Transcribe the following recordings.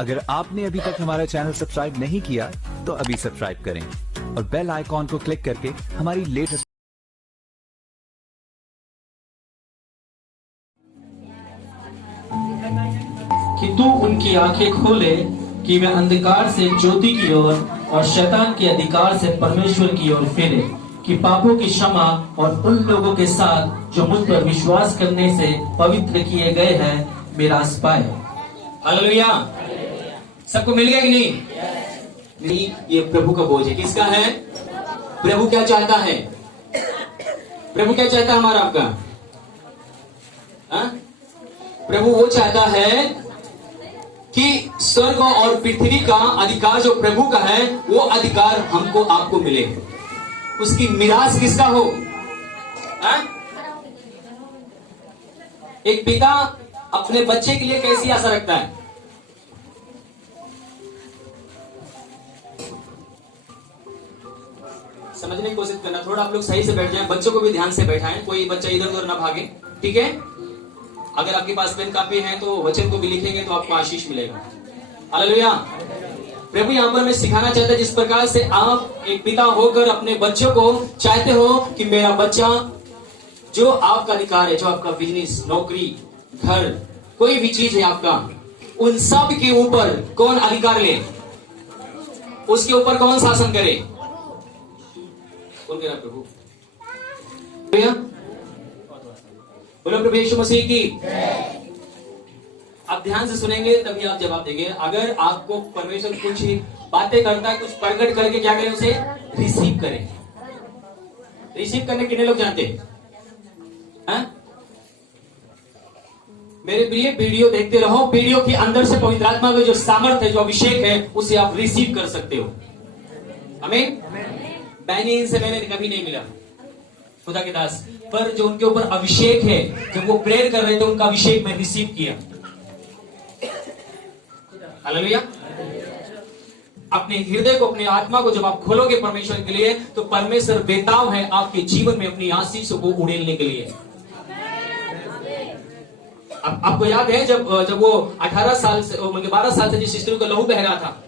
अगर आपने अभी तक हमारा चैनल सब्सक्राइब नहीं किया तो अभी सब्सक्राइब करें और बेल आइकॉन को क्लिक करके हमारी लेटेस्ट कि तू उनकी आंखें खोले कि वे अंधकार से ज्योति की ओर और शैतान के अधिकार से परमेश्वर की ओर फिरे, कि पापों की क्षमा और उन लोगों के साथ जो मुझ पर विश्वास करने से पवित्र किए गए हैं मिरास पाए। हालेलुया। सबको मिल गया कि नहीं? नहीं, ये प्रभु का बोझ है। किसका है? प्रभु क्या चाहता है? प्रभु क्या चाहता है हमारा आपका? प्रभु वो चाहता है कि स्वर्ग और पृथ्वी का अधिकार जो प्रभु का है वो अधिकार हमको आपको मिले। उसकी मिरास किसका हो? एक पिता अपने बच्चे के लिए कैसी आशा रखता है? समझने की कोशिश करना, थोड़ा आप लोग सही से बैठ जाएं, बच्चों को भी ध्यान से बैठाएं, कोई बच्चा इधर उधर ना भागे, ठीक है? अगर आपके पास पेन कापी है तो वचन को भी लिखेंगे तो आपको आशीष मिलेगा। हालेलुया। प्रभु यहाँ पर हमें सिखाना चाहता है जिस प्रकार से आप एक पिता होकर अपने बच्चों को चाहते हो कि मेरा बच्चा जो आपका अधिकार है, जो आपका बिजनेस, नौकरी, घर, कोई भी चीज है आपका, उन सब के ऊपर कौन अधिकार ले, उसके ऊपर कौन शासन करे? कौन कह रहा प्रभु? बोलो प्रभु यीशु मसीह की। आप ध्यान से सुनेंगे तभी आप जवाब देंगे। अगर आपको परमेश्वर कुछ बातें करता है, कुछ प्रकट करके क्या करें? उसे रिसीव करें। रिसीव करने कितने लोग जानते हैं? मेरे प्रिय, वीडियो देखते रहो। वीडियो के अंदर से पवित्र आत्मा का जो सामर्थ्य है, जो अभिषेक है, उसे आप रिसीव कर सकते हो। आमीन। बैनी से मैंने कभी नहीं मिला खुदा के दास, पर जो उनके ऊपर अभिषेक है, जब वो प्रेयर कर रहे थे उनका अभिषेक मैं रिसीव किया। हालेलुया। अपने हृदय को, अपनी आत्मा को जब आप खोलोगे परमेश्वर के लिए, तो परमेश्वर बेताब है आपके जीवन में अपनी आशीषों को उड़ेलने के लिए। आपको याद है जब वो 18 साल से, 12 साल से जिस स्त्री का लहू बह रहा था,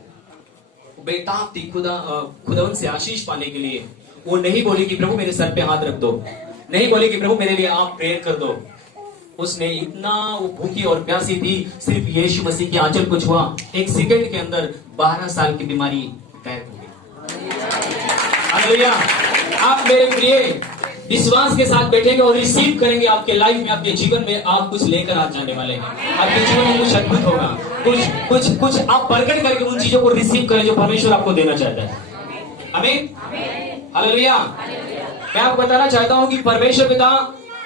बेताब थी खुदा से आशीष पाने के लिए। वो नहीं बोली कि प्रभु मेरे सर पे हाथ रख दो, नहीं बोली कि प्रभु मेरे लिए आप प्रेयर कर दो। उसने इतना, वो भूखी और प्यासी थी, सिर्फ यीशु मसीह के आंचल को छुआ, एक सेकंड के अंदर 12 साल की बीमारी गायब हो गई। हालेलुया। आप मेरे प्रिय विश्वास के साथ बैठेंगे और रिसीव करेंगे। आपके लाइफ में, आपके जीवन में आप कुछ लेकर आ जाने वाले हैं। आपके जीवन में कुछ अद्भुत होगा, कुछ आप प्रकट करके उन चीजों को रिसीव करें जो परमेश्वर आपको देना चाहता है। आमीन। हालेलुया। मैं आपको बताना चाहता हूं कि परमेश्वर पिता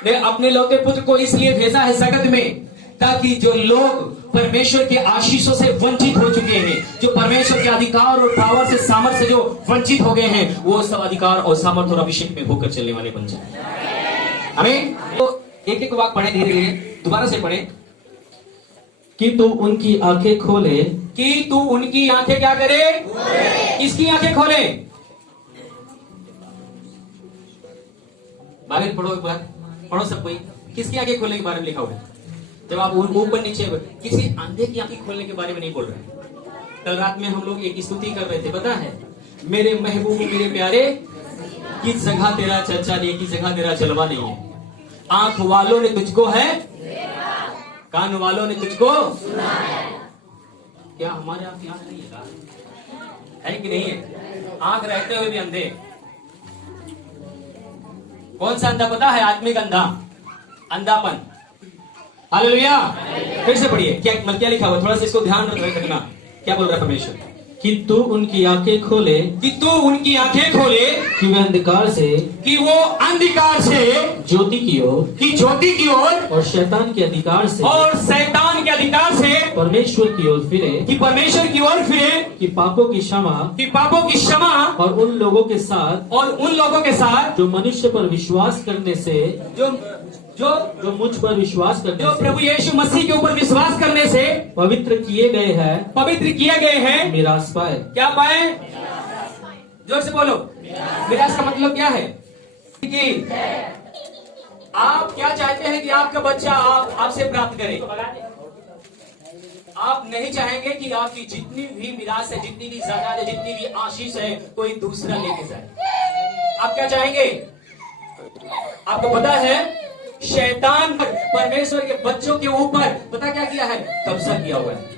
ने अपने लौते पुत्र को इसलिए भेजा है जगत में, ताकि जो लोग परमेश्वर के आशीषों से वंचित हो चुके हैं, जो परमेश्वर के अधिकार और पावर से, सामर्थ्य से जो वंचित हो गए हैं, वो सब अधिकार और सामर्थ्य और अभिषेक में होकर चलने वाले बन जाए। आमीन। तो एक एक वाक्य पढ़े, धीरे धीरे दोबारा से पढ़े। कि तू उनकी आंखें खोले, कि तू उनकी आंखें क्या करे? किसकी आंखें खोले? बाइबल पढ़ो एक बार, पढ़ो सब कोई। किसकी आंखें खोलने के बारे में लिखा हुआ है? जब आप ऊपर नीचे, किसी अंधे की आंखें खोलने के बारे में नहीं बोल रहे। कल रात में हम लोग एक स्तुति कर रहे थे, पता है? मेरे महबूब मेरे प्यारे, किस जगह तेरा चर्चा नहीं, किस जगह तेरा जलवा नहीं है। आंख वालों ने तुझको है, कान वालों ने तुझको सुना है। क्या हमारे आंख नहीं है कि नहीं है? आंख रहते हुए भी अंधे। कौन सा अंधा पता है? आत्मिक अंधा, अंधापन। हालेलुया। फिर से पढ़िए, क्या लिखा हुआ? थोड़ा सा इसको ध्यान रखना। क्या बोल रहा है परमेश्वर? कि तू उनकी आंखें खोले, कि तू उनकी आंखें खोले, कि वे अंधकार से, कि वो अंधकार से ज्योति की ओर, कि ज्योति की ओर और शैतान के अधिकार से, और शैतान के अधिकार से परमेश्वर की ओर फिरे, कि परमेश्वर की ओर फिरे, कि पापों की क्षमा, कि पापों की क्षमा और उन लोगों के साथ, और उन लोगों के साथ जो मनुष्य पर विश्वास करने से, जो मुझ पर विश्वास करने जो से, प्रभु यीशु मसीह के ऊपर विश्वास करने से पवित्र किए गए हैं, पवित्र किए गए हैं, मिरास पाए। क्या पाए? जोर से बोलो। मिरास का मतलब क्या है? कि आप क्या चाहते हैं कि आपका बच्चा आपसे प्राप्त करे? आप नहीं चाहेंगे कि आपकी जितनी भी मिरास है, जितनी भी जायदाद है, जितनी भी आशीष है, कोई दूसरा लेके जाए। आप क्या चाहेंगे? आपको पता है शैतान परमेश्वर के बच्चों के ऊपर पता क्या किया है? कब्जा किया हुआ है।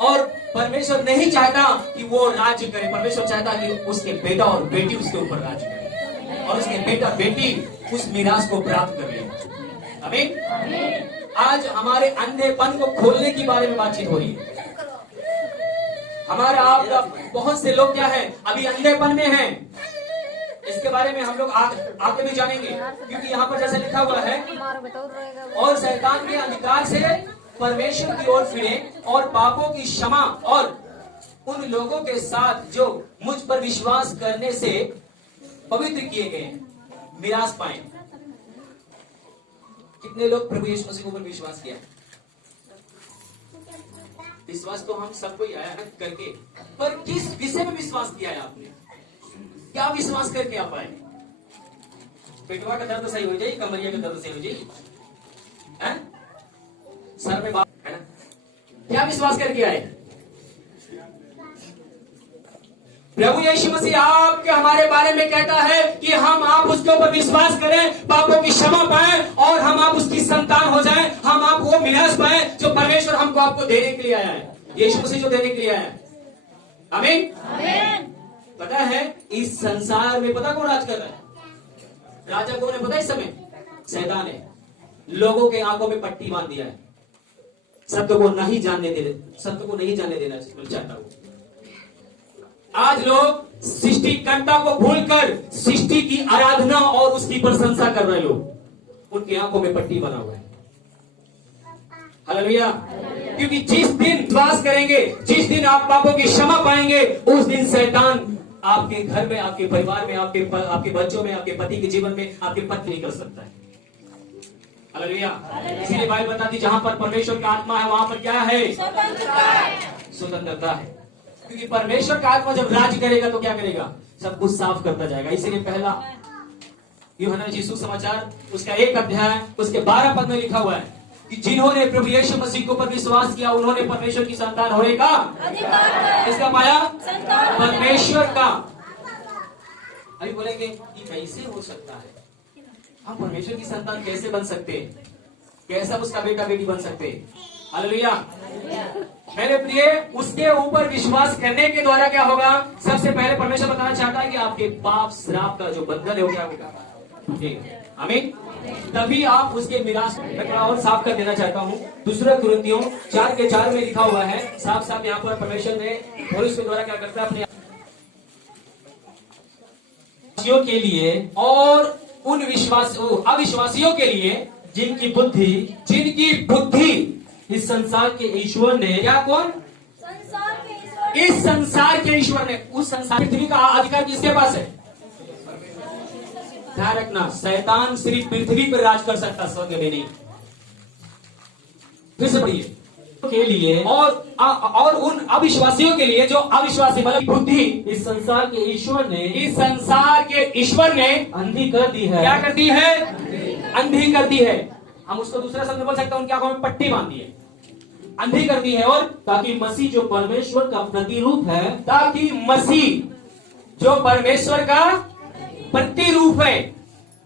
और परमेश्वर नहीं चाहता कि वो राज्य करे। परमेश्वर चाहता कि उसके बेटा और बेटी उसके ऊपर राज्य करे और उसके बेटा बेटी उस मिरास को प्राप्त कर ले। आमीन। आज हमारे अंधेपन को खोलने के बारे में बातचीत हो रही है। हमारे आपका बहुत से लोग क्या है, अभी अंधेपन में हैं। इसके बारे में हम लोग आगे भी जानेंगे, क्योंकि यहाँ पर जैसा लिखा हुआ है, और शैतान के अधिकार से परमेश्वर की ओर फिरे और पापों की क्षमा और उन लोगों के साथ जो मुझ पर विश्वास करने से पवित्र किए गए मिरास पाए। कितने लोग प्रभु यीशु मसीह के ऊपर विश्वास किया? विश्वास तो हम सबको ही आया करके, पर किस विषय में विश्वास किया है आपने? क्या विश्वास करके आप आए? पेटवा का दर्द सही हो जाए, कमरिया का दर्द सही हो जाए, सर में बात है ना? क्या विश्वास करके आए? प्रभु यीशु मसीह आपके हमारे बारे में कहता है कि हम आप उसके ऊपर विश्वास करें, पापों की क्षमा पाएं और हम आप उसकी संतान हो जाएं। हम आप वो मिरास पाएं जो परमेश्वर हमको आपको देने के लिए आया है। यीशु मसीह जो देने के लिए आया है। आमीन। पता है इस संसार में पता कौन राज कर रहा है? राजा कौन है पता है? इस समय शैतान है। लोगों के आंखों में पट्टी बांध दिया है। सत्य को नहीं जानने देना चाहता हूं। आज लोग सृष्टिकर्ता को भूलकर सृष्टि की आराधना और उसकी प्रशंसा कर रहे लोग। उनकी आंखों में पट्टी बना हुआ है। हालेलुया। क्योंकि जिस दिन विश्वास करेंगे, जिस दिन आप पापों की क्षमा पाएंगे, उस दिन शैतान आपके घर में, आपके परिवार में, आपके बच्चों में, आपके पति के जीवन में आपके पथ नहीं कर सकता है। हालेलुया। इसीलिए बाइबल बताती जहां पर परमेश्वर का आत्मा है वहां पर क्या है? स्वतंत्रता है। क्योंकि परमेश्वर का आत्मा जब राज करेगा तो क्या करेगा? सब कुछ साफ करता जाएगा। इसीलिए पहला यूहन्ना रचित सुसमाचार उसका 1 अध्याय उसके 12 पद में लिखा हुआ है कि जिन्होंने प्रभु यीशु मसीह के ऊपर विश्वास किया उन्होंने परमेश्वर की संतान होने का अधिकार। इसका पाया परमेश्वर का। अभी बोलेंगे कि कैसे हो सकता है? हम परमेश्वर की संतान कैसे बन सकते हैं? कैसा उसका बेटा बेटी बन सकते हैं? हालेलुया। मेरे प्रिय, उसके ऊपर विश्वास करने के द्वारा क्या होगा? सबसे पहले परमेश्वर बताना चाहता है कि आपके पाप श्राप का जो बंधन है वो क्या होगा? आमीन। तभी आप उसके मिरास। मैं थोड़ा और साफ कर देना चाहता हूँ। 2 कुरिन्थियों 4:4 में लिखा हुआ है साफ साफ। यहाँ पर परमेश्वर ने और उसके द्वारा क्या करता है? अपने के लिए और उन अविश्वासियों के लिए जिनकी बुद्धि इस संसार के ईश्वर ने क्या कौन? इस संसार के ईश्वर ने। उस संसार पृथ्वी का अधिकार किसके पास है? ध्यान रखना, शैतान सिर्फ पृथ्वी पर राज कर सकता, स्वर्ग में नहीं। फिर से पढ़िए। के लिए और उन अविश्वासियों के लिए जो अविश्वासी मतलब बुद्धि इस संसार के ईश्वर ने अंधी कर दी है। क्या कर दी है? अंधी कर दी है। हम उसको दूसरा शब्द बोल सकते हैं, उनकी आंखों में पट्टी बांध दी है, अंधी कर दी है। और ताकि मसीह जो परमेश्वर का प्रतिरूप है, ताकि मसीह जो परमेश्वर का प्रतिरूप है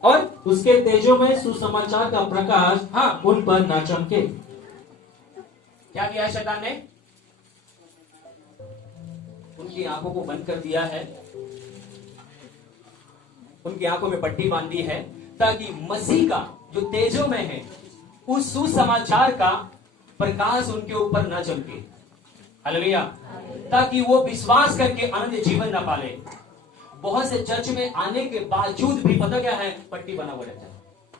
और उसके तेजों में सुसमाचार का प्रकाश उन पर न चमके। क्या किया है शैतान ने? उनकी आंखों को बंद कर दिया है, उनकी आंखों में पट्टी बांध दी है, ताकि मसीह का जो तेजों में है उस सुसमाचार का प्रकाश उनके ऊपर न चमके। हालेलुया। ताकि वो विश्वास करके अनंत जीवन न पाले। बहुत से चर्च में आने के बावजूद भी पता क्या है? पट्टी बना हुआ रहता है।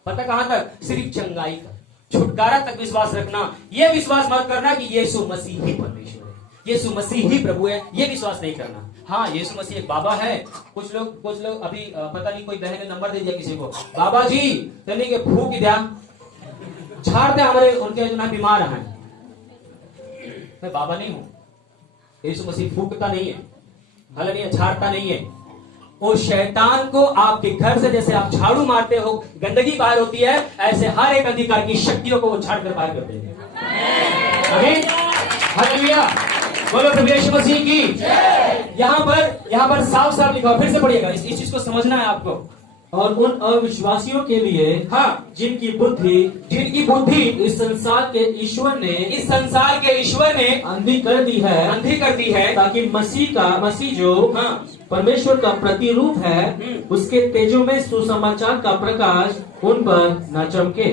पता कहां तक? सिर्फ चंगाई का, छुटकारा तक विश्वास रखना। यह विश्वास मत करना कि यीशु मसीह ही परमेश्वर है, यीशु मसीह ही प्रभु है, यह विश्वास नहीं करना। हाँ, यीशु मसीह एक बाबा है। कुछ लोग अभी पता नहीं कोई बहन ने नंबर दे दिया किसी को, बाबा जी तनी के फूक दिया, छाड़ दे हमारे उनके जो ना बीमार हैं। मैं बाबा नहीं हूं। यीशु मसीह फूकता नहीं है, हालेलुया, छाड़ता नहीं है। वो शैतान को आपके घर से जैसे आप झाड़ू मारते हो, गंदगी बाहर होती है, ऐसे हर एक अधिकार की शक्तियों को वो झाड़ कर बाहर कर देंगे। हालेलुया, बोलो प्रभु यीशु मसीह की। यहाँ पर साफ साफ लिखा हुआ, फिर से पढ़िएगा, इस चीज को समझना है आपको। और उन अविश्वासियों के लिए हाँ, जिनकी बुद्धि इस संसार के ईश्वर ने अंधी कर दी है ताकि मसीह जो हाँ, परमेश्वर का प्रतिरूप है उसके तेजों में सुसमाचार का प्रकाश उन पर न चमके।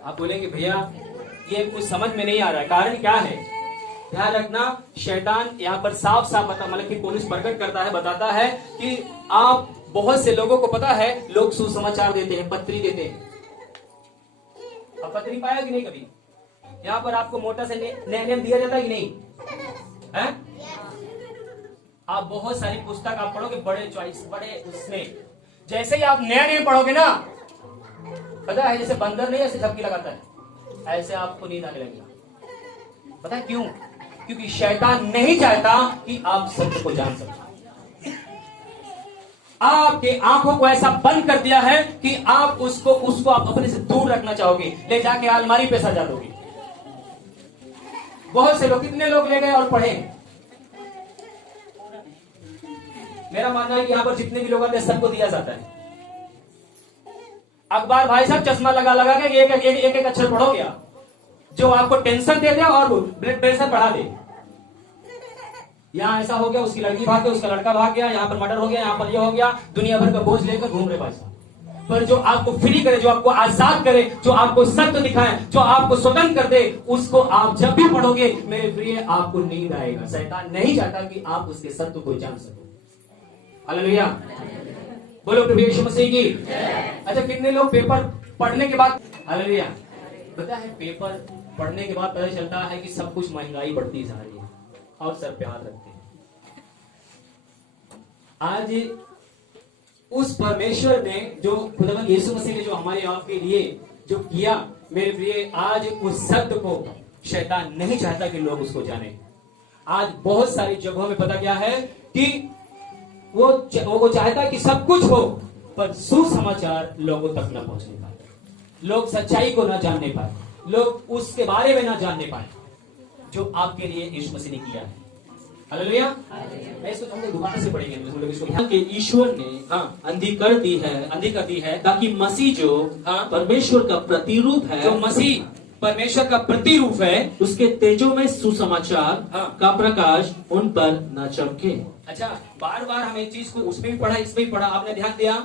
आप बोलेंगे भैया ये कुछ समझ में नहीं आ रहा है, कारण क्या है? ध्यान रखना, शैतान यहाँ पर साफ साफ मतलब कि पुलिस प्रकट करता है, बताता है कि आप बहुत से लोगों को पता है, लोग सुसमाचार देते हैं, पत्री देते हैं। अब पत्री पाया कि नहीं कभी? यहाँ पर आपको मोटा से नया नियम दिया जाता है कि नहीं है? आप बहुत सारी पुस्तक आप पढ़ोगे, बड़े चॉइस, बड़े उसमें जैसे ही आप नया नियम पढ़ोगे ना, पता है जैसे बंदर नहीं ऐसे झपकी लगाता है, ऐसे आपको नींद आने लगेगा। पता है क्यों? क्योंकि शैतान नहीं चाहता कि आप सत्य को जान सकें। आपके आंखों को ऐसा बंद कर दिया है कि आप उसको आप अपने से दूर रखना चाहोगे, ले जाके अलमारी पे सजा दोगे। बहुत से लोग, कितने लोग ले गए और पढ़े? मेरा मानना है कि यहां पर जितने भी लोग आते हैं सबको दिया जाता है अखबार। भाई साहब चश्मा लगा लगा के एक अक्षर पढ़ोगे आप, जो आपको टेंशन दे दे और ब्लड प्रेशर बढ़ा दे। यहाँ ऐसा हो गया, उसकी लड़की भाग गई, उसका लड़का भाग गया, यहाँ पर मर्डर हो गया, यहाँ पर ये हो गया, दुनिया भर का बोझ लेकर घूम रहे भाई साहब। पर जो आपको फ्री करे, जो आपको आजाद करे, जो आपको सत्य दिखाए, जो आपको स्वतंत्र कर दे, उसको आप जब भी पढ़ोगे मेरे प्रिय आपको नींद आएगा। शैतान नहीं चाहता कि आप उसके सत्य को जान सको। हालेलुया, बोलो प्रभु यीशु मसीह की। अच्छा, कितने लोग पेपर पढ़ने के बाद, हालेलुया, पता है पेपर पढ़ने के बाद पता चलता है कि सब कुछ महंगाई बढ़ती जा रही है और सर पे हाथ रखते हैं। आज उस परमेश्वर ने, जो खुदावंद यीशु मसीह ने जो हमारे आपके लिए जो किया, मेरे प्रिय, आज उस सत्य को शैतान नहीं चाहता कि लोग उसको जाने। आज बहुत सारी जगहों में पता क्या है कि वो चाहता है कि सब कुछ हो पर सुसमाचार लोगों तक न पहुंचने पाए, लोग सच्चाई को न जानने पाए, लोग उसके बारे में न जानने पाए जो आपके लिए यीशु मसीह ने किया है। हालेलुया, मैं इसको हम दोबारा से पढ़ेंगे, लोग इसको के ईश्वर ने अंधी कर दी है ताकि मसीह जो परमेश्वर का प्रतिरूप है, जो मसीह परमेश्वर का प्रतिरूप है, उसके तेजों में सुसमाचार का प्रकाश उन पर न चमके। अच्छा, बार बार हम एक चीज को उसमें भी पढ़ा, इसमें भी पढ़ा, आपने ध्यान दिया?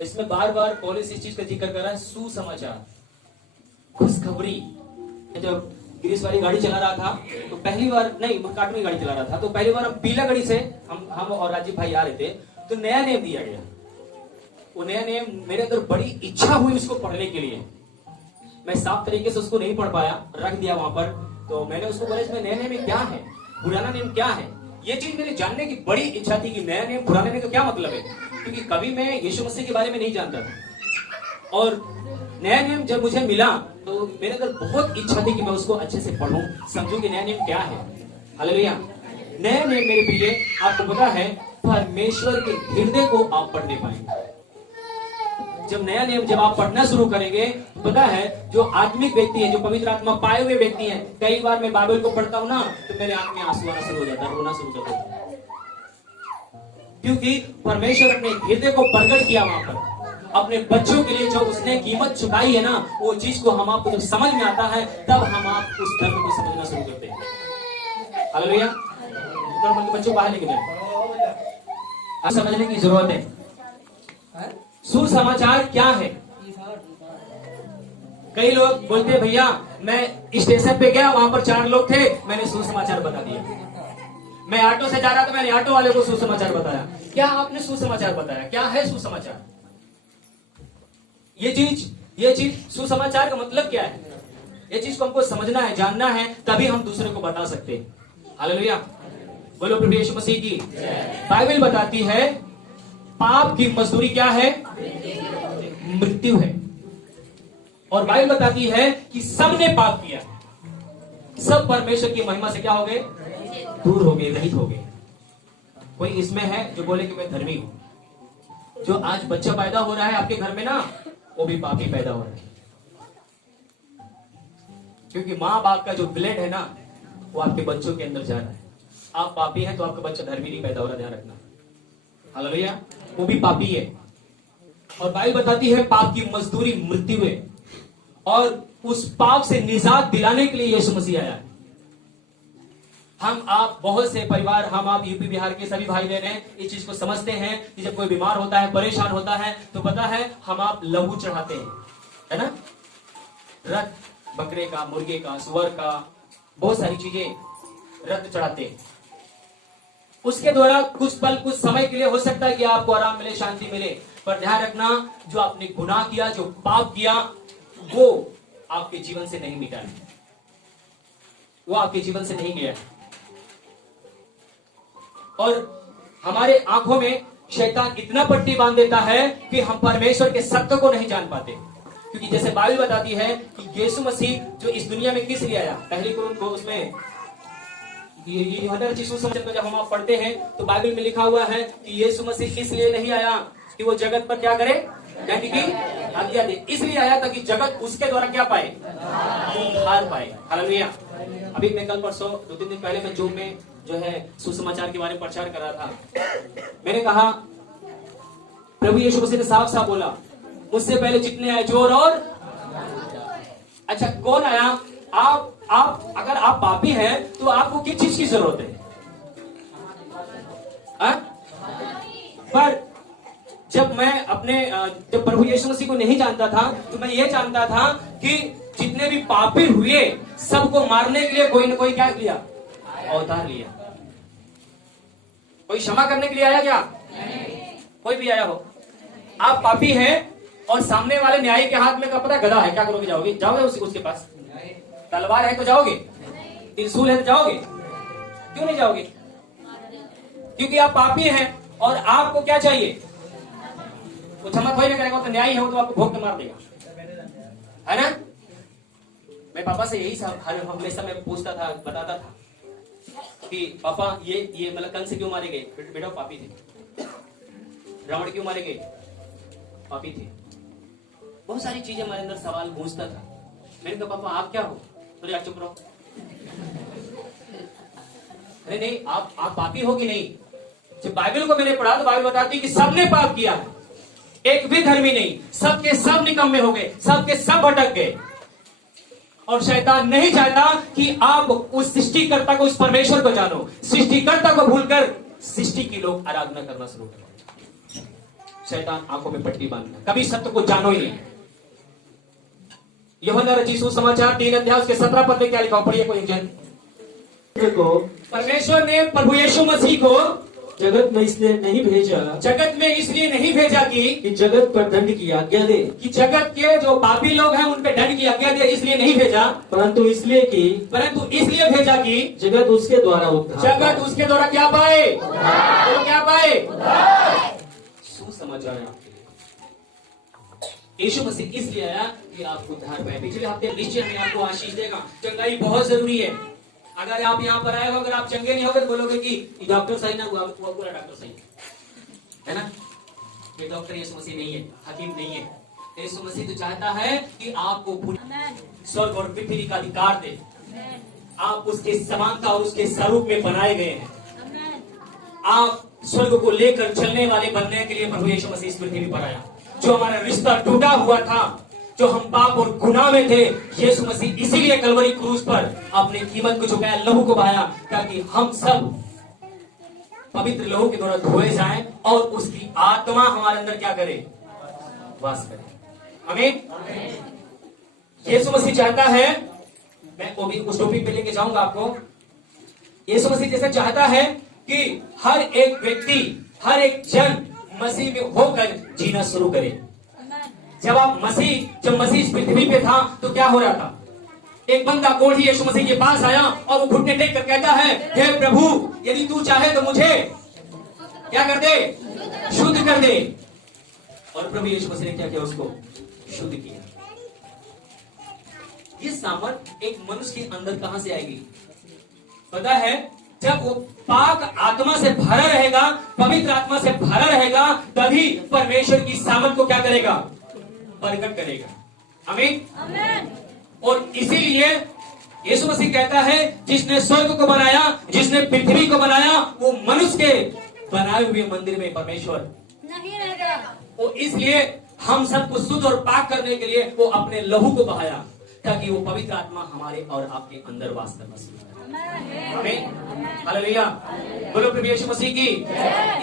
इसमें बार बार पौलुस इस चीज का जिक्र कर रहा है, सुसमाचार, खुशखबरी। जब गिरीश वाली गाड़ी चला रहा था तो पहली बार, नहीं काट में गाड़ी चला रहा था, तो पहली बार हम पीला गढ़ी से हम और राजीव भाई आ रहे थे, तो नया नेम दिया गया। वो नया नेम मेरे अंदर बड़ी इच्छा हुई उसको पढ़ने के लिए, मैं साफ तरीके से उसको नहीं पढ़ पाया, रख दिया वहां पर। तो मैंने उसको बोला इसमें नया नेम क्या है, पुराना नेम क्या है, ये चीज मेरे जानने की बड़ी इच्छा थी कि नया नेम पुराने नेम का क्या मतलब है, क्योंकि कभी मैं यीशु मसीह के बारे में नहीं जानता था। और नया नेम जब मुझे मिला तो मेरे अंदर बहुत इच्छा थी कि मैं उसको अच्छे से पढ़ूं, समझूं कि नया नेम क्या है। हालेलुया, नया नेम मेरे प्रिय, आपको पता है परमेश्वर के हृदय को आप पढ़ने पाएंगे। जब नया नियम जब आप पढ़ना शुरू करेंगे, पता है जो आत्मिक व्यक्ति है, जो पवित्र आत्मा पाए हुए व्यक्ति हैं, कई बार मैं बाइबल को पढ़ता हूं ना तो मेरे आंख में आंसू आना शुरू हो जाता है, रोना शुरू हो जाता है, क्योंकि परमेश्वर अपने हृदय को प्रकट किया वहां पर अपने बच्चों के लिए, जो उसने कीमत चुकाई है ना, वो चीज को हम आपको जब समझ में आता है तब हम आप उस धर्म को समझना शुरू करते हैं। हालेलुया, तो बच्चों बाहर लेके जाए, समझने की जरूरत है सुसमाचार क्या है। कई लोग बोलते हैं भैया मैं स्टेशन पे गया, वहां पर 4 लोग थे, मैंने सुसमाचार बता दिया। मैं ऑटो से जा रहा था, मैंने ऑटो वाले को सुसमाचार बताया। क्या आपने सुसमाचार बताया? क्या है सुसमाचार? ये चीज सुसमाचार का मतलब क्या है? ये चीज को हमको समझना है, जानना है, तभी हम दूसरे को बता सकते हैं। हालेलुया, बोलो प्रभु यीशु मसीह की। बाइबल बताती है पाप की मजदूरी क्या है? मृत्यु है। और बाइबल बताती है कि सबने पाप किया, सब परमेश्वर की महिमा से क्या हो गए? दूर हो गए, रहित हो गए। कोई इसमें है जो बोले कि मैं धर्मी हूं? जो आज बच्चा पैदा हो रहा है आपके घर में ना, वो भी पापी पैदा हो रहा है, क्योंकि मां बाप का जो ब्लड है ना, वो आपके बच्चों के अंदर जा रहा है। आप पापी हैं तो आपका बच्चा धर्मी नहीं पैदा हो रहा, ध्यान रखना। हालेलुया। वो भी पापी है। और बाइबल बताती है पाप की मजदूरी मृत्यु है, और उस पाप से निजात दिलाने के लिए यीशु मसीह आया है। हम आप बहुत से परिवार, हम आप यूपी बिहार के सभी भाई बहन हैं, इस चीज को समझते हैं कि जब कोई बीमार होता है, परेशान होता है, तो पता है हम आप लहू चढ़ाते हैं, है ना। रक्त बकरे का, मुर्गे का, सुअर का, बहुत सारी चीजें रक्त चढ़ाते हैं। उसके द्वारा कुछ पल, कुछ समय के लिए हो सकता है कि आपको आराम मिले, शांति मिले, पर ध्यान रखना जो आपने गुनाह किया, जो पाप किया, वो आपके जीवन से नहीं मिटा है, वो आपके जीवन से नहीं गया। और हमारे आंखों में शैतान इतना पट्टी बांध देता है कि हम परमेश्वर के सत्य को नहीं जान पाते। क्योंकि जैसे बाइबल बताती है कि यीशु मसीह जो इस दुनिया में किस लिए आया, पहली कुरिन्थ को उसमें यूहन्ना रचित सुसमाचार में जब हम आप पढ़ते हैं तो बाइबल में लिखा हुआ है कि यीशु मसीह इसलिए नहीं आया कि वो जगत पर क्या करे, यानी कि आज्ञा दे, इसलिए आया ताकि जगत उसके द्वारा क्या पाए, उद्धार पाए। हालेलुया। अभी मैं कल परसों 2-3 दिन पहले मैं जूम में जो है सुसमाचार के बारे में प्रचार कर रहा था। मैंने कहा प्रभु यीशु मसीह ने साफ साफ बोला, मुझसे पहले जितने आए जोर और अच्छा कौन आया? आप अगर आप पापी हैं तो आपको किस चीज की जरूरत है? पर जब मैं जब प्रभु यीशु मसीह को नहीं जानता था तो मैं ये जानता था कि जितने भी पापी हुए सबको मारने के लिए कोई ना कोई क्या लिया, अवतार लिया। कोई क्षमा करने के लिए आया क्या? कोई भी आया हो। आप पापी हैं और सामने वाले न्यायी के हाथ में पता गधा है, क्या करोगे? जाओगे उसके पास? तलवार है तो जाओगे? त्रिशूल है तो जाओगे? क्यों नहीं जाओगे? क्योंकि आप पापी हैं और आपको क्या चाहिए? वो क्षमा थोड़ी ना करेगा, तो न्यायी है, वो तो आपको भोग के मार देगा, है ना। मैं पापा से यही हमेशा मैं पूछता था, बताता था कि पापा ये मतलब कंस से क्यों मारे गए? बेटा पापी थे। रावण क्यों मारे गए? पापी थे। बहुत सारी चीजें हमारे अंदर सवाल पूछता था। मैंने कहा पापा आप क्या हो? तो यार चुप रहो। अरे नहीं, आप पापी हो कि नहीं? जब बाइबल को मैंने पढ़ा तो बाइबल बताती है कि सबने पाप किया है, एक भी धर्मी नहीं, सबके सब निकम्मे हो गए, सबके सब भटक गए। और शैतान नहीं चाहता कि आप उस सृष्टिकर्ता को, उस परमेश्वर को जानो। सृष्टिकर्ता को भूलकर सृष्टि की लोग आराधना करना शुरू कर। शैतान आंखों में पट्टी बांधता, कभी सत्य को जानो ही नहीं। यूहन्ना रचित सुसमाचार 3 अध्याय उसके 17 पद में क्या लिखा, पढ़िए कोई जन। परमेश्वर ने प्रभु यीशु मसीह को जगत में इसलिए नहीं भेजा, जगत में इसलिए नहीं भेजा कि जगत पर दंड की आज्ञा दे, कि जगत के जो पापी लोग हैं उन पे दंड की आज्ञा दे, इसलिए नहीं भेजा, परंतु इसलिए भेजा कि जगत उसके द्वारा उद्धार, जगत उसके द्वारा क्या पाए, तो क्या पाए, सुसमाचार है आपके लिए। यीशु मसीह इसलिए आया कि आप उद्धार पाए। पिछले हफ्ते निश्चय में आपको आशीष देगा। चंगाई बहुत जरूरी है। अगर आप यहाँ पर आए हो, अगर आप चंगे नहीं होगे तो बोलोगे कि डॉक्टर सही ना हुआ, वो पूरा डॉक्टर सही है ना। ये डॉक्टर यीशु मसीह नहीं है, हकीम नहीं है। यीशु मसीह तो चाहता है कि आपको स्वर्ग और पृथ्वी का अधिकार दे। आप उसके समानता और उसके स्वरूप में बनाए गए हैं। आप स्वर्ग को लेकर चलने वाले बनने के लिए प्रभु यीशु मसीह इस पृथ्वी पर आया। जो हमारा रिश्ता टूटा हुआ था, जो हम पाप और गुनाह में थे, यीशु मसीह इसीलिए कलवरी क्रूस पर अपने कीमत को चुकाया, लहू को बहाया, ताकि हम सब पवित्र लहू के द्वारा धोए जाएं और उसकी आत्मा हमारे अंदर क्या करे, वास करे। आमीन। यीशु मसीह चाहता है, मैं वो भी उस टॉपिक पे लेके जाऊंगा आपको। यीशु मसीह जैसे चाहता है कि हर एक व्यक्ति, हर एक जन मसीह में होकर जीना शुरू करे। जब मसीह इस पृथ्वी पे था तो क्या हो रहा था? एक बंदा कोढ़ी यीशु मसीह के पास आया और वो घुटने टेक कर कहता है, हे प्रभु यदि तू चाहे तो मुझे क्या कर दे, शुद्ध कर दे। और प्रभु यीशु मसीह ने क्या किया? उसको शुद्ध किया। ये सामर्थ एक मनुष्य के अंदर कहां से आएगी? पता है, जब वो पाक आत्मा से भरा रहेगा, पवित्र आत्मा से भरा रहेगा, तभी परमेश्वर की सामर्थ को क्या करेगा, प्रकट करेगा। आमीन। और इसीलिए यीशु मसीह कहता है जिसने स्वर्ग को बनाया, जिसने पृथ्वी को बनाया, वो मनुष्य के बनाए हुए मंदिर में परमेश्वर नहीं रहेगा। वो इसलिए हम सबको शुद्ध और पाक करने के लिए वो अपने लहू को बहाया, ताकि वो पवित्र आत्मा हमारे और आपके अंदर वास करना शुरू करे। आमीन, हालेलुया। बोलो प्रभु यीशु मसीह की।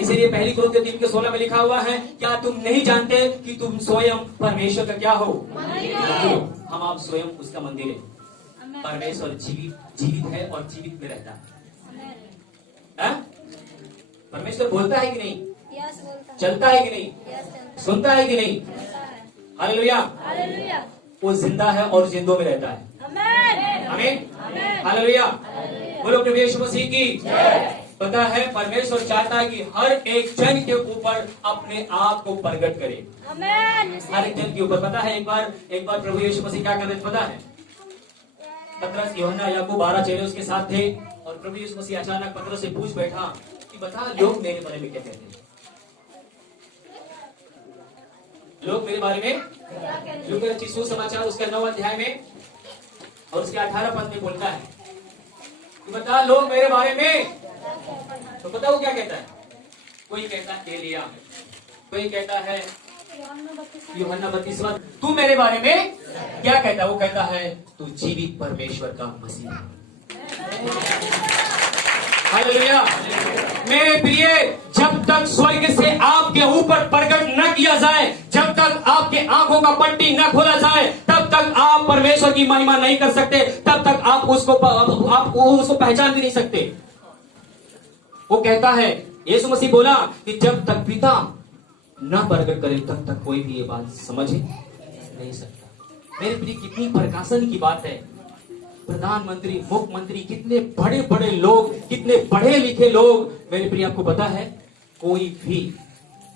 इसीलिए पहली कुरिन्थियों 3:16 में लिखा हुआ है, क्या तुम नहीं जानते कि तुम स्वयं परमेश्वर का क्या हो? हम आप स्वयं उसका मंदिर है। परमेश्वर जीवित है और जीवित में रहता है। परमेश्वर बोलता है कि नहीं? यस बोलता है। चलता है कि नहीं? यस चलता है। सुनता है कि नहीं? चलता है। हालेलुया। हालेलुया। वो जिंदा है और जिंदों में रहता है। आमीन। आमीन, हालेलुया। बोलो प्रभु यीशु मसीह की। पता है परमेश्वर चाहता है कि हर एक जन के ऊपर अपने आप को प्रकट करे। आमीन। हर एक जन के ऊपर। पता है एक बार प्रभु यीशु मसीह क्या कर रहे थे पता है? पतरस, यूहन्ना, याकूब 12 चेले उसके साथ थे और प्रभु यीशु मसीह अचानक पतरस से पूछ बैठा कि बता लोग मेरे बारे में क्या कहते हैं? लोग मेरे बारे में लूका रचित सुसमाचार उसका 9 अध्याय में और उसके 18 पद में बोलता है कि बता लोग मेरे बारे में। तो पता वो क्या कहता है? कोई कहता है एलिया, कोई कहता है यूहन्ना 32वां। तू मेरे बारे में क्या कहता है? वो कहता है तू जीवित परमेश्वर का मसीह है। हालेलुया। मेरे प्रिय, जब तक स्वर्ग से आपके ऊपर प्रकट न किया जाए, जब तक आपके आंखों का पट्टी न खोला जाए, तब तक आप परमेश्वर की महिमा नहीं कर सकते, तब तक आप उसको पहचान भी नहीं सकते। वो कहता है, यीशु मसीह बोला कि जब तक पिता न प्रकट करे तब तक कोई भी ये बात समझ नहीं सकता। मेरे प्रिय, कितनी प्रकाशन की बात है। प्रधानमंत्री, मुख्यमंत्री, कितने बड़े बड़े लोग, कितने पढ़े लिखे लोग, मेरे प्रिय आपको पता है कोई भी,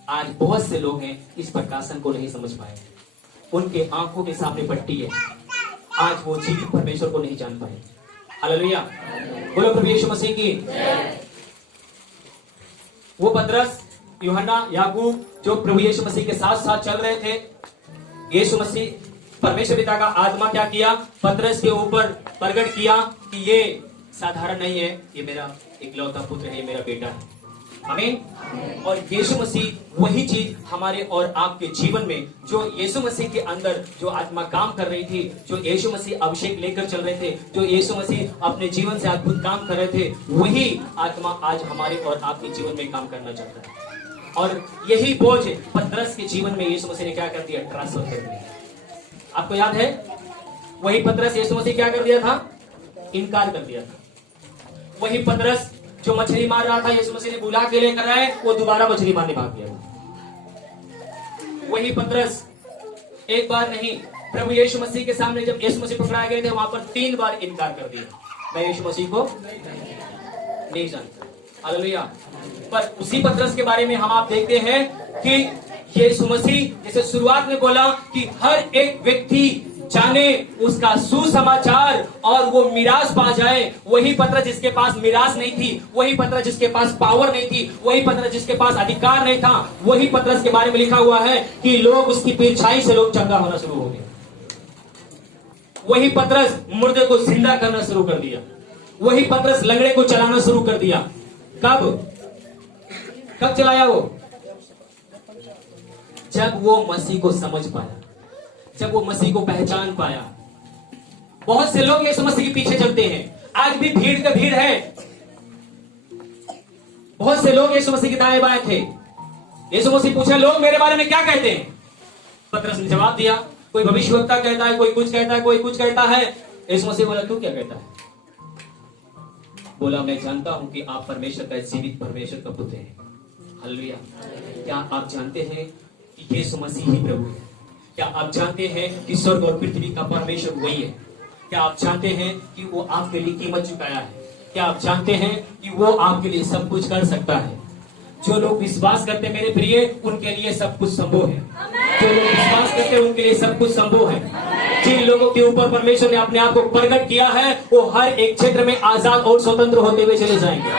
आज बहुत से लोग हैं इस प्रकाशन को नहीं समझ पाए। उनके आंखों के सामने पट्टी है, आज वो जीवित परमेश्वर को नहीं जान पाए। हालेलुया। बोलो प्रभु यीशु मसीह की। वो पतरस, यूहन्ना, याकूब जो प्रभु यीशु मसीह के साथ साथ चल रहे थे, यीशु मसीह परमेश्वर पिता का आत्मा क्या किया? पतरस के ऊपर प्रकट किया कि ये साधारण नहीं है, ये मेरा इकलौता पुत्र है, ये मेरा बेटा है। आमीन। और यीशु मसीह वही चीज हमारे और आपके जीवन में, जो यीशु मसीह के अंदर जो आत्मा काम कर रही थी, जो यीशु मसीह अभिषेक लेकर चल रहे थे, जो यीशु मसीह अपने जीवन से अद्भुत काम कर रहे थे, वही आत्मा आज हमारे और आपके जीवन में काम करना चाहता है। और यही बोझ पतरस के जीवन में यीशु मसीह ने क्या कर दिया? ट्रांसफर कर दिया। आपको याद है वही पतरस यीशु मसीह क्या कर दिया था? इनकार कर दिया था। वही पतरस जो मछली मार रहा था, यीशु मसीह ने बुला के लेकर आए, वो दोबारा मछली मारने भाग गया। वही पतरस एक बार नहीं, प्रभु यीशु मसीह के सामने जब यीशु मसीह पकड़ाए गए थे, वहां पर 3 बार इनकार कर दिया, मैं यीशु मसीह को नहीं जानता। हालेलुया। पर उसी पतरस के बारे में हम आप देखते हैं कि यीशु मसीह जैसे शुरुआत में बोला कि हर एक व्यक्ति जाने उसका सुसमाचार और वो मिरास पा जाए। वही पतरस जिसके पास मिरास नहीं थी, वही पतरस जिसके पास पावर नहीं थी, वही पतरस जिसके पास अधिकार नहीं था, वही पतरस के बारे में लिखा हुआ है कि लोग उसकी परछाई से लोग चंगा होना शुरू हो गए। वही पतरस मुर्दे को जिंदा करना शुरू कर दिया। वही पतरस लंगड़े को चलाना शुरू कर दिया। कब चलाया वो? जब वो मसीह को समझ पाया, जब वो मसीह को पहचान पाया। बहुत से लोग यीशु मसीह के पीछे चलते हैं, आज भी भीड़ का भीड़ है। बहुत से लोग यीशु मसीह के दाएं बाएं थे। यीशु मसीह पूछा लोग मेरे बारे में क्या कहते हैं? पतरस ने जवाब दिया, कोई भविष्यवक्ता कहता है, कोई कुछ कहता है, कोई कुछ कहता है। यीशु मसीह बोला तू क्या कहता है? बोला मैं जानता हूं कि आप परमेश्वर का जीवित परमेश्वर का पुत्र हैं। हालेलुया। क्या आप जानते हैं कि यीशु मसीह ही प्रभु है? क्या आप जानते हैं कि स्वर्ग और पृथ्वी का परमेश्वर वही है? क्या आप जानते हैं कि वो आपके लिए कीमत चुकाया है? क्या आप जानते हैं कि वो आपके लिए सब कुछ कर सकता है? जो लोग विश्वास करते हैं मेरे प्रिय, उनके लिए सब कुछ संभव है। जो लोग विश्वास करते हैं उनके लिए सब कुछ संभव है। जिन लोगों के ऊपर परमेश्वर ने अपने आप को प्रकट किया है, वो हर एक क्षेत्र में आजाद और स्वतंत्र होते हुए चले जाएंगे।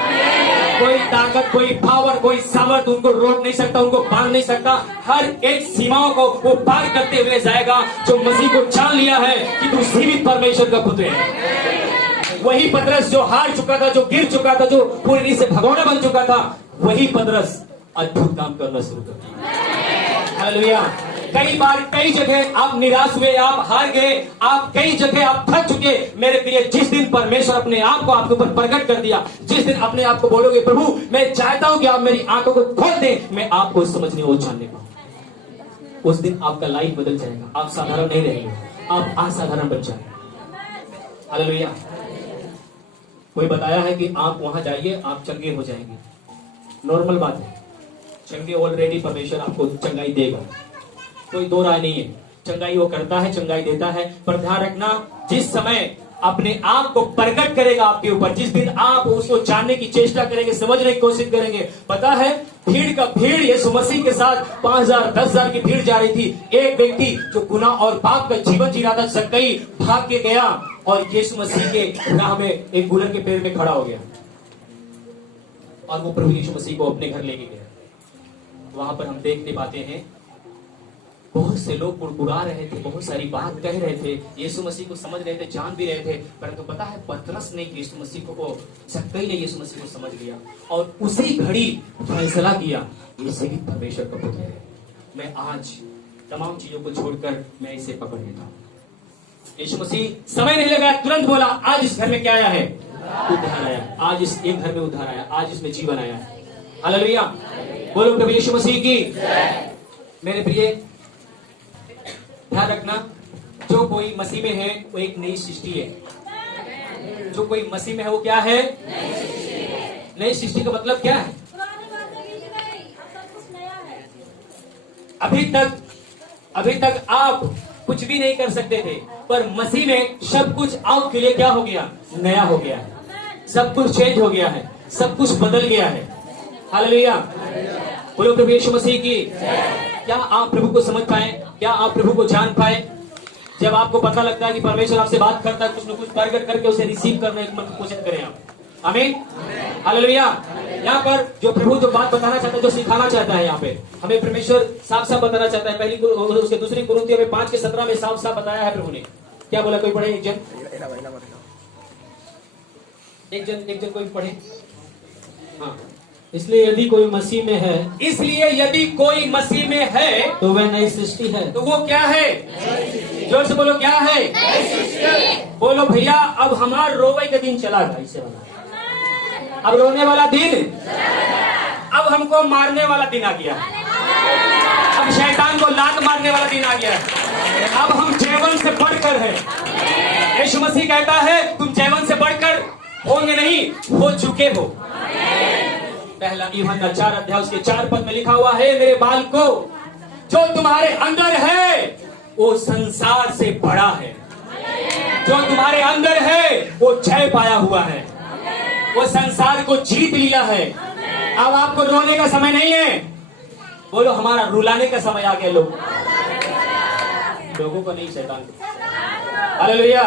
कोई ताकत, कोई पावर, कोई सामर्थ्य उनको रोक नहीं सकता, उनको बांध नहीं सकता। हर एक सीमाओं को वो पार करते हुए जाएगा, जो मसीह को जान लिया है कि तू जीवित परमेश्वर का पुत्र है। वही पतरस जो हार चुका था, जो गिर चुका था, जो पूरी रीत से भगोड़ा बन चुका था, वही पतरस अद्भुत काम करना शुरू कर दिया। हालेलुया। कई बार कई जगह आप निराश हुए, आप हार गए, आप कई जगह आप थक चुके। मेरे प्रिय, जिस दिन परमेश्वर अपने आप को आपके ऊपर प्रकट कर दिया, जिस दिन अपने आप को बोलोगे प्रभु मैं चाहता हूं कि आप मेरी आंखों को खोल दें, मैं आपको समझने और जानने पाऊं, उस दिन आपका लाइफ बदल जाएगा। आप साधारण नहीं रहेंगे, आप असाधारण बन जाएंगे। हालेलुया। कोई बताया है कि आप वहां जाइए आप चंगे हो जाएंगे। नॉर्मल बात है, चंगे ऑलरेडी परमेश्वर आपको चंगाई देगा, कोई दो राय नहीं है। चंगाई वो करता है, चंगाई देता है। पर ध्यान रखना, जिस समय अपने आप को प्रकट करेगा आपके ऊपर, जिस दिन आप उसको जानने की चेष्टा करेंगे, समझने की कोशिश करेंगे। पता है भीड़ का भीड़ यीशु मसीह के साथ 5,000 10,000 की भीड़ जा रही थी। एक व्यक्ति जो गुनाह और पाप का जीवन जी रहा था, जक्कई भाग के गया और यीशु मसीह के राह में एक गुलर के पेड़ में खड़ा हो गया और वो प्रभु यीशु मसीह को अपने घर लेके गया। वहां पर हम देखते पाते हैं बहुत से लोग कुड़कुड़ा रहे थे, बहुत सारी बात कह रहे थे, यीशु मसीह को समझ रहे थे, जान भी रहे थे। परंतु पता है पतरस ने यीशु मसीह को, जक्कई ने यीशु मसीह को समझ लिया और उसी घड़ी फैसला किया, ये सही परमेश्वर का पुत्र है, मैं आज तमाम चीजों को छोड़कर मैं इसे पकड़ लेता हूँ। यीशु मसीह समय नहीं लगाया, तुरंत बोला आज इस घर में क्या आया है? उद्धार आया। आज इस एक घर में उद्धार आया, आज इसमें जीवन आया है। हालेलुया। बोलो प्रभु यीशु मसीह की। मेरे प्रिय, ध्यान रखना, जो कोई मसीह में है वो एक नई सृष्टि है। जो कोई मसीह में है वो क्या है? नई सृष्टि का मतलब क्या है? पुरानी बातें बीत गई, अब सब कुछ नया है। अभी तक आप कुछ भी नहीं कर सकते थे, पर मसीह में सब कुछ आपके लिए क्या हो गया? नया हो गया है। सब कुछ चेंज हो गया है, सब कुछ बदल गया है। हालेलुया। बोलो प्रभु यीशु मसीह की। क्या आप प्रभु को समझ पाए? क्या आप प्रभु को जान पाए? जब आपको पता लगता है कि परमेश्वर आपसे बात करता है, कुछ न कुछ प्रकट करके उसे रिसीव करने की कोशिश करें आप। आमीन। हालेलुया। यहाँ पर जो प्रभु जो बात बताना चाहता है, जो सिखाना चाहता है, यहाँ पे हमें परमेश्वर साफ साफ बताना चाहता है। पहली उसके दूसरी कुरिन्थियों में 5:17 में साफ साफ बताया है प्रभु ने। क्या बोला? कोई पढ़े? एक जन कोई पढ़े। हाँ। इसलिए यदि कोई मसीह में है, इसलिए यदि कोई मसीह में है तो वह नई सृष्टि है। तो वो क्या है? जोर से बोलो, क्या है? बोलो भैया, अब हमारा रोवे का दिन चला गया। इसे बना, अब रोने वाला दिन, अब हमको मारने वाला दिन आ गया, अब शैतान को लात मारने वाला दिन आ गया। अब हम जीवन से बढ़कर है। यीशु मसीह कहता है तुम जीवन से बढ़कर होंगे नहीं, हो चुके हो। पहला यूहन्ना 4 उसके 4 पद में लिखा हुआ है, मेरे बालको जो तुम्हारे अंदर है वो संसार से बड़ा है। जो तुम्हारे अंदर है वो जय पाया हुआ है, वो संसार को जीत लिया है। अब आपको रोने का समय नहीं है। बोलो हमारा रुलाने का समय आ गया। लोगों को नहीं, शैतान को। हालेलुया।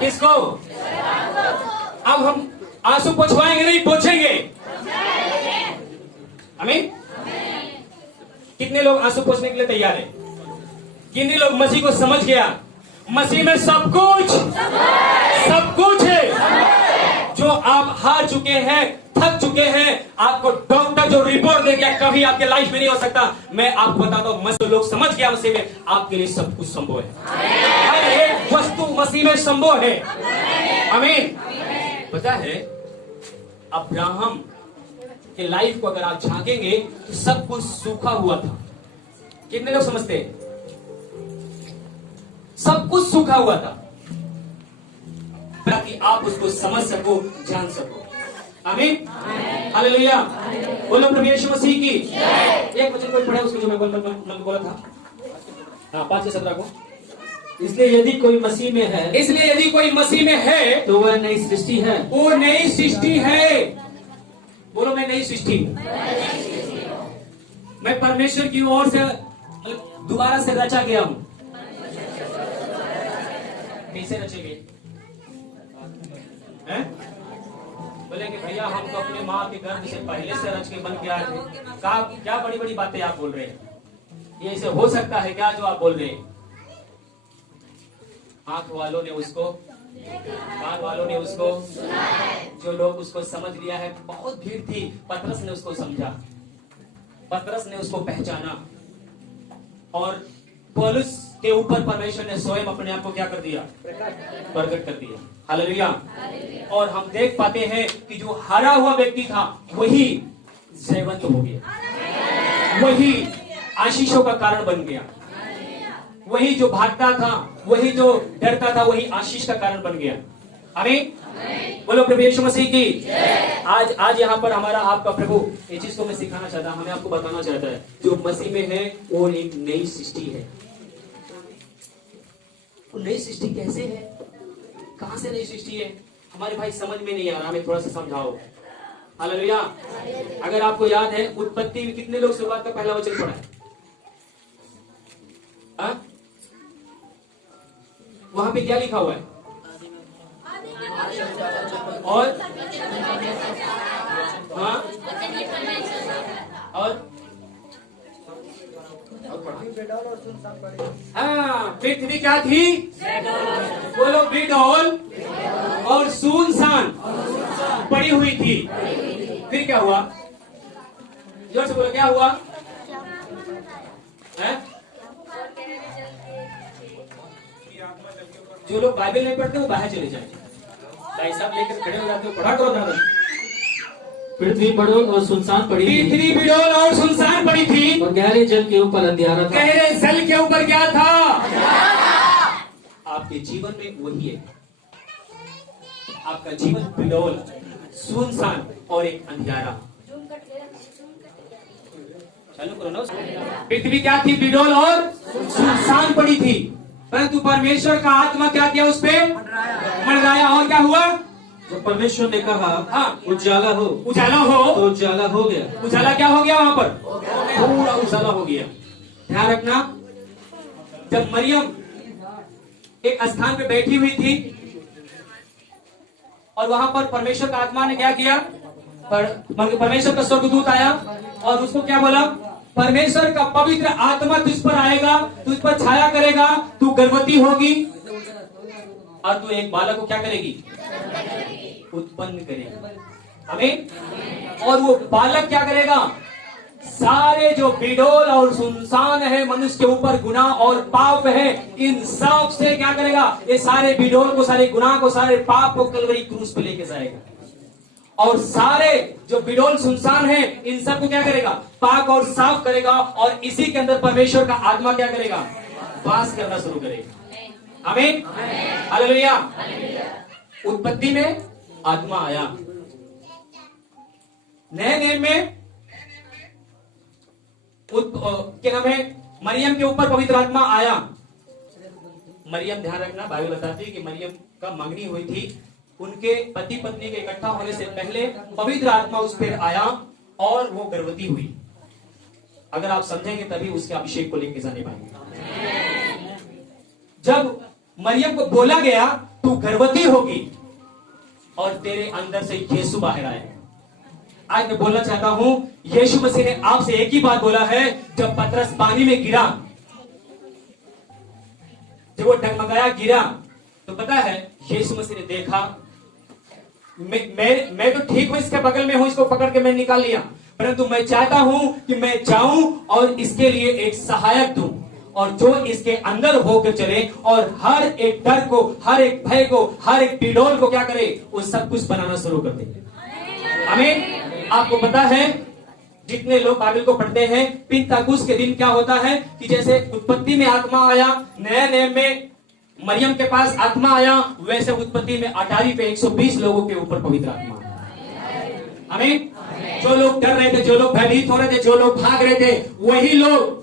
किसको? अब हम आंसू पोंछवाएंगे नहीं, पोंछेंगे। आमीन। कितने लोग आंसू पोंछने के लिए तैयार हैं? कितने लोग मसीह को समझ गया? मसीह में सब कुछ है। जो आप हार चुके हैं, थक चुके हैं, आपको डॉक्टर जो रिपोर्ट दे गया कभी आपके लाइफ में नहीं हो सकता। मैं आपको बताता हूं, मसीह लोग समझ गया मसीह में आपके लिए सब कुछ संभव है। हर एक वस्तु मसीह में संभव है। आमीन। पता है अब्राहम के लाइफ को अगर आप झांकेंगे तो सब कुछ सूखा हुआ था। कितने लोग समझते हैं? सब कुछ सूखा हुआ था ताकि आप उसको समझ सको, जान सको। आमीन। हालेलुया। बोलो प्रभु यीशु मसीह की। एक वचन कोई पढ़े उसको जो मैं बोला था। हाँ, 5:17 को। इसलिए यदि कोई मसीह में है, इसलिए यदि कोई मसीह में है तो वह नई सृष्टि है। वो नई सृष्टि है। बोलो मैं नई सृष्टि। मैं परमेश्वर की ओर से दोबारा से रचा गया हूं। कैसे रचे गए? बोलेंगे भैया हम तो अपने माँ के गर्भ से पहले से रच के बन के आए थे। क्या बड़ी बड़ी बातें आप बोल रहे हैं? ये ऐसे हो सकता है क्या जो आप बोल रहे हैं? आंख वालों ने उसको बाहर वालों ने उसको, जो लोग उसको समझ लिया है, बहुत भीड़ थी, पतरस ने उसको समझा, पतरस ने उसको पहचाना और पौलुस के ऊपर परमेश्वर ने स्वयं अपने आप को क्या कर दिया, प्रकट कर दिया। हालेलुया। और हम देख पाते हैं कि जो हारा हुआ व्यक्ति था वही जयवंत हो गया, वही आशीषों का कारण बन गया, वही जो भागता था, वही जो डरता था, वही आशीष का कारण बन गया। आमीन। बोलो प्रभु यीशु मसीह की। आज यहाँ पर हमारा आपका प्रभु ये चीज को मैं सिखाना चाहता, हमें आपको बताना चाहता है, जो मसीह में है वो एक नई सृष्टि है। वो नई सृष्टि कैसे है, कहां से नई सृष्टि है, हमारे भाई समझ में नहीं आ रहा, हमें थोड़ा सा समझाओ। हालेलुया। अगर आपको याद है, उत्पत्ति में कितने लोग शुरुआत का पहला वचन पढ़ा है? वहां पे क्या लिखा हुआ है? और हाँ, और हाँ, पृथ्वी क्या थी? बोलो, बिडौल और सुनसान पड़ी हुई थी। फिर क्या हुआ? जोर से बोलो, क्या हुआ? है? जो लोग बाइबल नहीं पढ़ते वो बाहर चले जाए, भाई साहब लेकर खड़े हो जाते हो, पढ़ा करो ना। पृथ्वी बिडोल और सुनसान पड़ी थी, पृथ्वी बिडौल और सुनसान पड़ी थी, और गहरे जल के ऊपर अंधियारा था। गहरे जल के ऊपर क्या था? आपके जीवन में वही है, आपका जीवन बिडौल, सुनसान और एक अंधियारा। चलो करो ना। पृथ्वी क्या थी? बिडौल और सुनसान पड़ी थी, परंतु परमेश्वर का आत्मा क्या किया? उस पे मंडराया। और क्या हुआ? जब परमेश्वर ने कहा हाँ, उजाला हो, उजाला हो, तो उजाला हो गया। उजाला क्या हो गया? वहां पर पूरा उजाला हो गया। ध्यान रखना, जब मरियम एक स्थान पे बैठी हुई थी और वहां पर परमेश्वर का आत्मा ने क्या किया? परमेश्वर का स्वर्गदूत आया और उसको क्या बोला? परमेश्वर का पवित्र आत्मा तुझ पर आएगा, तुझ पर छाया करेगा, तू गर्भवती होगी और तू एक बालक को क्या करेगी? उत्पन्न करेगी। आमीन। और वो बालक क्या करेगा? सारे जो बिडौल और सुनसान है मनुष्य के ऊपर गुनाह और पाप है, इन सब से क्या करेगा? ये सारे बिडौल को, सारे गुनाह को, सारे पाप को कलवरी क्रूस पे लेके जाएगा, और सारे जो बिडौल सुनसान है इन सब को क्या करेगा? पाक और साफ करेगा, और इसी के अंदर परमेश्वर का आत्मा क्या करेगा? वास करना शुरू करेगा। आमीन। हालेलुया। उत्पत्ति में आत्मा आया, नए नियम में क्या नाम है? मरियम के ऊपर पवित्र आत्मा आया। मरियम, ध्यान रखना, बाइबल बताती है कि मरियम का मंगनी हुई थी, उनके पति पत्नी के इकट्ठा होने से पहले पवित्र आत्मा उस पर आया और वो गर्भवती हुई। अगर आप समझेंगे तभी उसके अभिषेक को लेके जाने पाएंगे। जब मरियम को बोला गया तू गर्भवती होगी और तेरे अंदर से यीशु बाहर आए। आज मैं बोलना चाहता हूं, यीशु मसीह ने आपसे एक ही बात बोला है। जब पतरस पानी में गिरा, जब वो डगमगाया गिरा, तो पता है यीशु मसीह ने देखा, मैं तो ठीक हूं, इसके बगल में हूं, इसको पकड़ के मैं निकाल लिया, परंतु मैं चाहता हूं कि मैं जाऊं और इसके लिए एक सहायक दूं, और जो इसके अंदर होकर चले और हर एक डर को, हर एक भय को, हर एक बिडौल को क्या करे? वो सब कुछ बनाना शुरू कर दे। आमीन। आपको पता है, जितने लोग बाइबल को पढ़ते हैं, पिंतकुस्त के दिन क्या होता है कि जैसे उत्पत्ति में आत्मा आया, नए नियम में मरियम के पास आत्मा आया, वैसे उत्पत्ति में अटारी पे 120 लोगों के ऊपर पवित्र आत्मा। आमीन। जो लोग डर रहे थे, जो लोग भयभीत हो रहे थे, जो लोग भाग रहे थे, वही लोग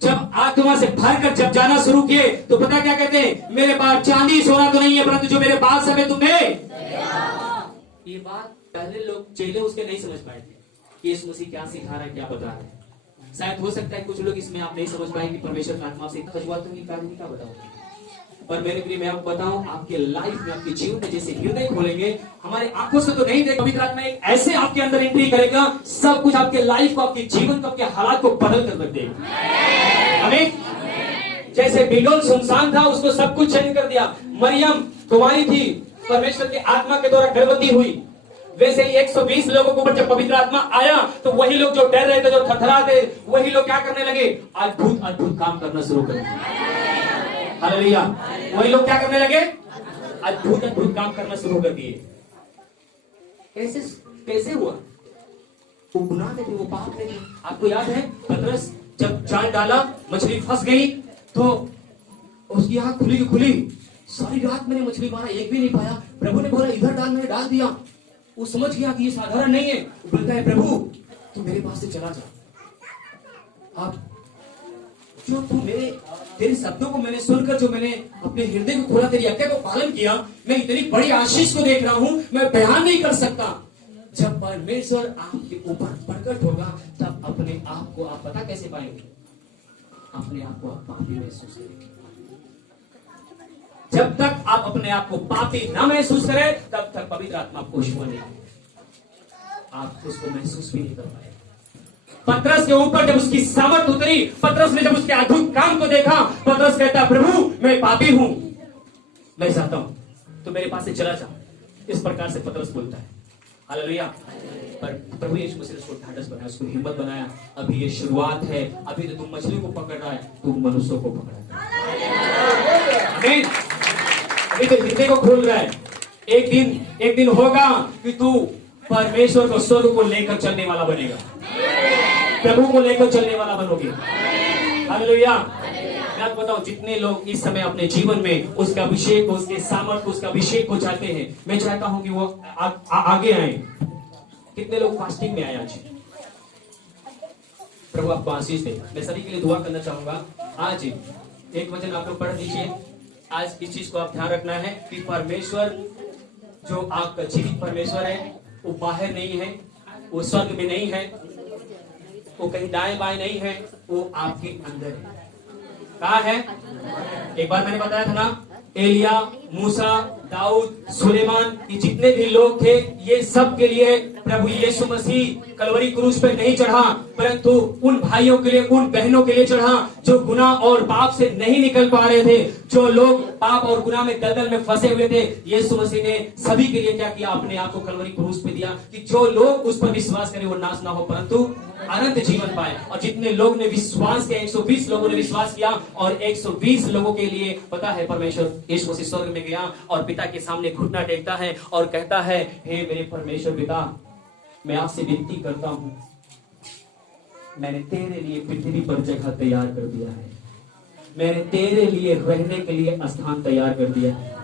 जब आत्मा से भरकर जब जाना शुरू किए, तो पता क्या कहते हैं? मेरे पास चांदी सोना तो नहीं है, परंतु जो मेरे पास सब है तुम्हें। ये बात पहले लोग चेले उसके नहीं समझ पाए थे कि यीशु मसीह क्या सिखा रहा है, क्या बता रहा है। शायद हो सकता है कुछ लोग इसमें आप नहीं समझ पाएंगे, परमेश्वर का आत्मा से खजुआ तो क्या बताऊंगा। पर मेरे प्रिय, मैं आपको बताऊं, आपके लाइफ में, आपके जीवन में जैसे हृदय खोलेंगे, हमारे आंखों से तो नहीं देख, पवित्र आत्मा एक ऐसे आपके अंदर एंट्री करेगा, सब कुछ आपके लाइफ को, आपके जीवन को, आपके हालात को बदल कर रख देगा। आमीन। जैसे बिडौल सुनसान था, उसको सब कुछ चेंज कर दिया। मरियम तो वही थी परमेश्वर की आत्मा के द्वारा गर्भवती हुई। वैसे ही 120 लोगों के ऊपर जब पवित्र आत्मा आया तो वही लोग जो डर रहे थे, जो थरथरा थे, वही लोग क्या करने लगे? अद्भुत अद्भुत काम करना शुरू कर दिए। हालेलुया। वही लोग क्या करने लगे? अद्भुत अद्भुत काम करना शुरू कर दिए। कैसे कैसे हुआ? वो गुनाह में थे, वो पाप में थे। आपको याद है पतरस जब जाल डाला, मछली फंस गई तो उसकी आंख खुली की खुली। सारी रात मैंने मछली मारा, एक भी नहीं पाया। प्रभु ने बोला इधर डाल, मैंने डाल दिया। वो समझ गया कि ये साधारण नहीं है। बोलता है प्रभु तू मेरे पास से चला जा। अब जो तू तेरे शब्दों को मैंने सुनकर, जो मैंने अपने हृदय को खोला, तेरी आज्ञा को पालन किया, मैं इतनी बड़ी आशीष को देख रहा हूं, मैं बयान नहीं कर सकता। जब परमेश्वर आपके ऊपर प्रकट होगा तब अपने आप को आप पता कैसे पाएंगे? अपने आप को आप पापी महसूस करेंगे। जब तक आप अपने आप को पापी ना महसूस करें तब तक पवित्र आत्मा आपको छुआ नहीं, आप उसको महसूस भी नहीं कर पाए। पतरस के ऊपर जब उसकी सामर्थ उतरी, पतरस ने जब उसके अद्भुत काम को देखा, पतरस कहता प्रभु मैं पापी हूं, मैं चाहता हूं तो मेरे पास से चला जा। इस प्रकार से पतरस बोलता है। हालेलुया। पर प्रभु यीशु मसीह ने उसको ढाढ़स बनाया, उसको हिम्मत बनाया। अभी ये शुरुआत है, अभी तो तुम मछली को पकड़ रहा है, तुम मनुष्यों को पकड़ रहा है। अभी तो हृदय को खोल रहा है। एक दिन होगा कि तू परमेश्वर को, स्वर्ग को लेकर चलने वाला बनेगा, प्रभु को लेकर चलने वाला बनोगे। हालेलुया। मैं आपको बताऊं, जितने लोग इस समय अपने जीवन में उसका अभिषेक, उसके सामर्थ्य, उसका अभिषेक को चाहते हैं, मैं चाहता हूं कि वो आगे आए। कितने लोग फास्टिंग में आए आज? प्रभु आपको आशीष दे। मैं सभी के लिए दुआ करना चाहूंगा। आज एक वचन आप लोग पढ़ दीजिए। आज इस चीज को आप ध्यान रखना है कि परमेश्वर जो आपका जीवित परमेश्वर है, वो बाहर नहीं है, वो स्वर्ग में नहीं है, वो कहीं दाएं बाएं नहीं है, वो आपके अंदर है। कहाँ है? एक बार मैंने बताया था ना, एलिया, मूसा, दाऊद, सुलेमान, ये जितने भी लोग थे, ये सब के लिए प्रभु यीशु मसीह कलवरी क्रूस पे नहीं चढ़ा, परंतु उन भाइयों के लिए, उन बहनों के लिए चढ़ा जो गुनाह और पाप से नहीं निकल पा रहे थे, जो लोग पाप और गुनाह में दलदल में फंसे हुए थे। यीशु मसीह ने सभी के लिए क्या किया? अपने आप को कलवरी क्रूस पे दिया कि जो लोग उस पर विश्वास करें वो नाश ना हो परंतु अनंत जीवन पाए। और जितने लोग ने विश्वास किया, 120 लोगों ने विश्वास किया, और 120 लोगों के लिए पता है परमेश्वर यीशु मसीह स्वर्ग में गया और पिता के सामने घुटना टेकता है और कहता है, हे मेरे परमेश्वर पिता, मैं आपसे विनती करता हूं, मैंने तेरे लिए पृथ्वी पर जगह तैयार कर दिया है, मैंने तेरे लिए रहने के लिए स्थान तैयार कर दिया है।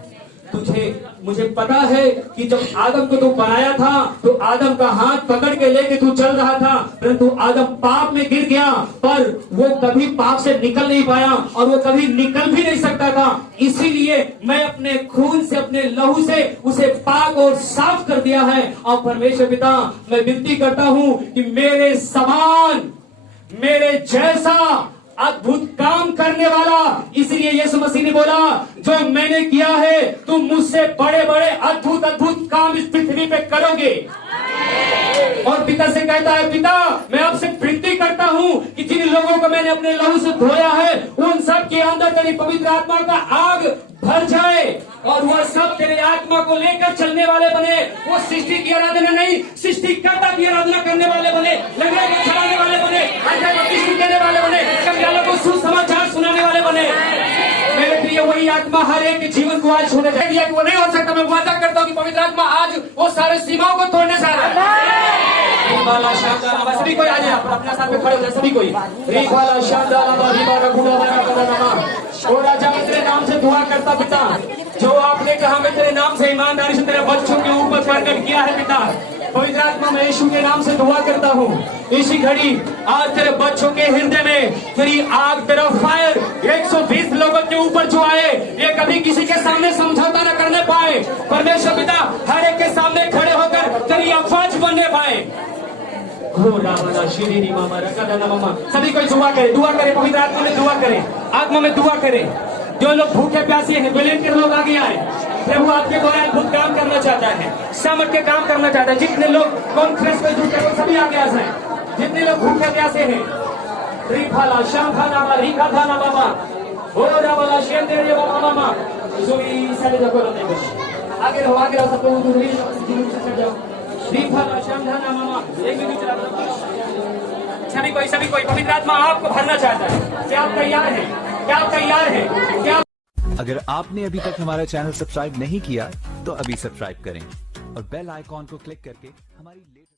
मुझे पता है कि जब आदम को तू बनाया था तो आदम का हाथ पकड़ के लेके तू चल रहा था, परंतु आदम पाप में गिर गया, पर वो कभी पाप से निकल नहीं पाया और वो कभी निकल भी नहीं सकता था। इसीलिए मैं अपने खून से, अपने लहू से उसे पाक और साफ कर दिया है। और परमेश्वर पिता, मैं विनती करता हूं कि मेरे समान, मेरे जैसा अद्भुत काम करने वाला, इसलिए यीशु मसीह ने बोला, जो मैंने किया है तुम मुझसे बड़े बड़े अद्भुत अद्भुत काम इस पृथ्वी पे करोगे। और पिता से कहता है, पिता मैं आपसे विनती करता हूं कि जिन लोगों को मैंने अपने लहू से धोया है उन सब के अंदर तेरी पवित्र आत्मा का आग भर जाए और वह सब तेरे आत्मा को लेकर चलने वाले बने। वो सृष्टि की आराधना नहीं, सृष्टिकर्ता की आराधना करने वाले बने, लंगड़े को चलाने वाले बने, अंधे को दृष्टि देने वाले बने, कंगालों को सुसमाचार सुनाने वाले बने। मेरे प्रिय, वही आत्मा हर एक के जीवन को आज होने चाहिए कि वो नहीं हो सकता। मैं वादा करता हूँ कि पवित्र आत्मा आज वो सारे सीमाओं को तोड़ने जा रहा है। सभी कोई आ जाए, अपने साथ में खड़े हो जाए सभी कोई। और राजा मैं तेरे नाम से दुआ करता पिता, जो आपने कहा मैं तेरे नाम से ईमानदारी से तेरे बच्चों के ऊपर प्रकट किया है पिता, पवित्र आत्मा मैं यीशु के नाम से दुआ करता हूँ। इसी घड़ी आज तेरे बच्चों के हृदय में तेरी आग, तेरा फायर 120 लोगों के ऊपर जो आए, ये कभी किसी के सामने समझौता न करने पाए। परमेश्वर पिता, हर एक के सामने खड़े होकर तेरी आवाज बनने पाए। सभी कोई दुआ करे, दुआ करे, पवित्र आत्मा में दुआ करें, आत्मा में दुआ करें। जो लोग भूखे प्यासे हैं, वॉलंटियर लोग आगे आए। प्रभु आपके द्वारा अद्भुत काम करना चाहता है, सामर्थ के काम करना चाहता है। जितने लोग कॉन्फ्रेंस में जुटे हैं सभी आगे आ जाए। जितने लोग भूखे प्यासे हैं, रिफाला शाफाना रिका थाना बाबा, हो रावाला शेंदेरे बाबा मामा, Zumi sali da kwaro ne bashi. Agar ho agar sa ko दूरी चढ़ जाओ. दीपा श्यामधाना मामा 1 मिनट चला दो. सभी कोई पवित्र आत्मा आपको भरना चाहता है. क्या आप तैयार हैं? क्या आप तैयार हैं? क्या अगर आपने अभी तक हमारा चैनल सब्सक्राइब नहीं किया तो अभी सब्सक्राइब करें और बेल आइकॉन को क्लिक करके हमारी लेटेस्ट